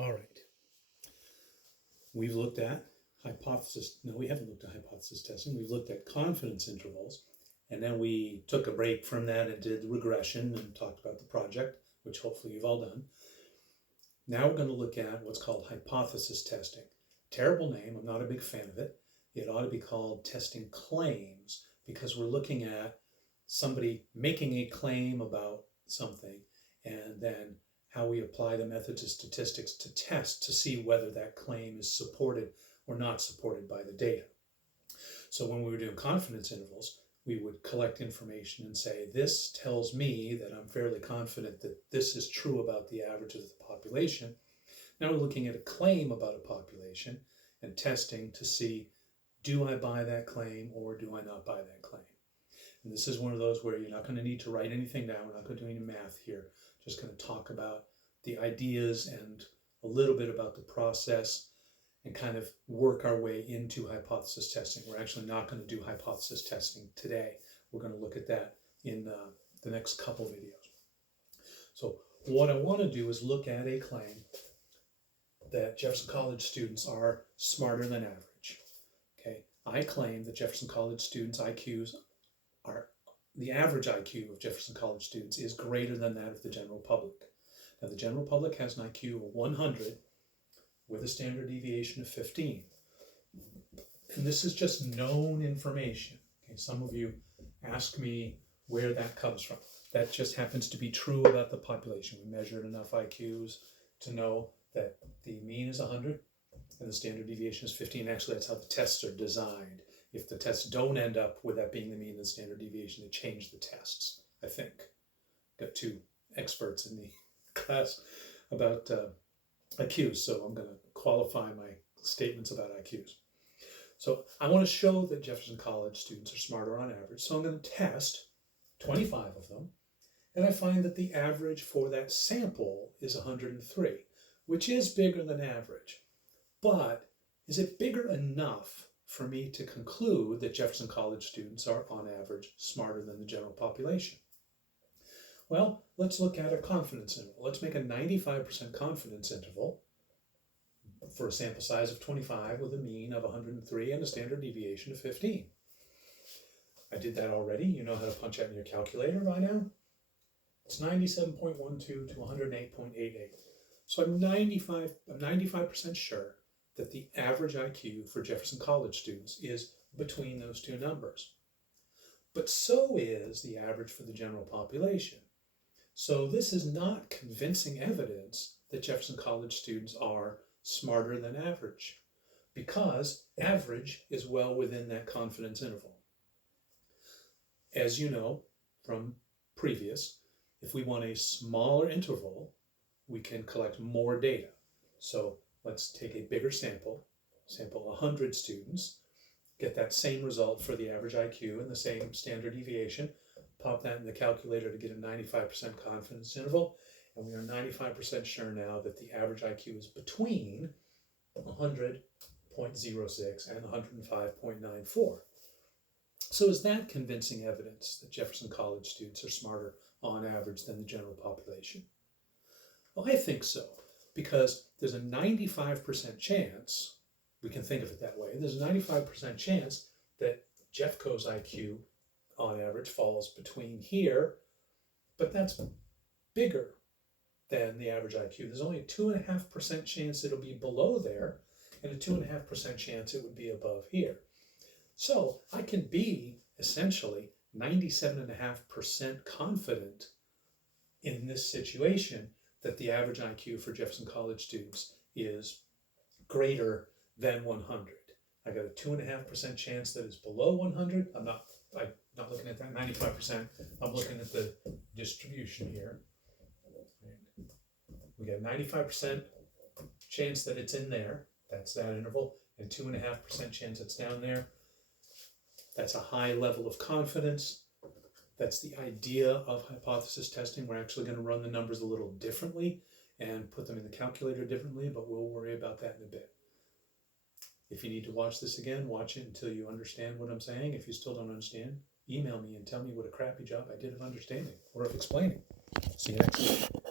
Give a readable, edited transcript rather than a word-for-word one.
All right. We've looked at we haven't looked at hypothesis testing. We've looked at confidence intervals, and then we took a break from that and did regression and talked about the project, which hopefully you've all done. Now we're going to look at what's called hypothesis testing. Terrible name, I'm not a big fan of it. It ought to be called testing claims, because we're looking at somebody making a claim about something and then how we apply the methods of statistics to test to see whether that claim is supported or not supported by the data. So when we were doing confidence intervals, we would collect information and say, this tells me that I'm fairly confident that this is true about the average of the population. Now we're looking at a claim about a population and testing to see, do I buy that claim or do I not buy that claim? And this is one of those where you're not going to need to write anything down. We're not going to do any math here. Just going to talk about the ideas and a little bit about the process and kind of work our way into hypothesis testing. We're actually not going to do hypothesis testing today. We're going to look at that in the next couple videos. So what I want to do is look at a claim that Jefferson College students are smarter than average. Okay, I claim that Jefferson College students' IQs are, the average IQ of Jefferson College students is greater than that of the general public. Now the general public has an IQ of 100 with a standard deviation of 15. And this is just known information. Okay, some of you ask me where that comes from. That just happens to be true about the population. We measured enough IQs to know that the mean is 100 and the standard deviation is 15. Actually, that's how the tests are designed. If the tests don't end up with that being the mean and the standard deviation, they change the tests, I think. Got two experts in the class about IQs, so I'm going to qualify my statements about IQs. So I want to show that Jefferson College students are smarter on average, so I'm going to test 25 of them, and I find that the average for that sample is 103, which is bigger than average. But is it bigger enough for me to conclude that Jefferson College students are, on average, smarter than the general population? Well, let's look at a confidence interval. Let's make a 95% confidence interval for a sample size of 25 with a mean of 103 and a standard deviation of 15. I did that already. You know how to punch out in your calculator by now. It's 97.12 to 108.88. So I'm 95% sure that the average IQ for Jefferson College students is between those two numbers. But so is the average for the general population. So this is not convincing evidence that Jefferson College students are smarter than average, because average is well within that confidence interval. As you know from previous, if we want a smaller interval, we can collect more data. So let's take a bigger sample 100 students, get that same result for the average IQ and the same standard deviation, pop that in the calculator to get a 95% confidence interval, and we are 95% sure now that the average IQ is between 100.06 and 105.94. So is that convincing evidence that Jefferson College students are smarter on average than the general population? Well, I think so, because there's a 95% chance, we can think of it that way, there's a 95% chance that Jeffco's IQ on average falls between here, but that's bigger than the average IQ. There's only a 2.5% chance it'll be below there, and a 2.5% chance it would be above here. So I can be essentially 97.5% confident in this situation that the average IQ for Jefferson College students is greater than 100. I got a 2.5% chance that it's below 100. I'm not looking at that 95%. I'm looking at the distribution here. We got a 95% chance that it's in there. That's that interval. And 2.5% chance it's down there. That's a high level of confidence. That's the idea of hypothesis testing. We're actually going to run the numbers a little differently and put them in the calculator differently, but we'll worry about that in a bit. If you need to watch this again, watch it until you understand what I'm saying. If you still don't understand, email me and tell me what a crappy job I did of understanding or of explaining. See you next week.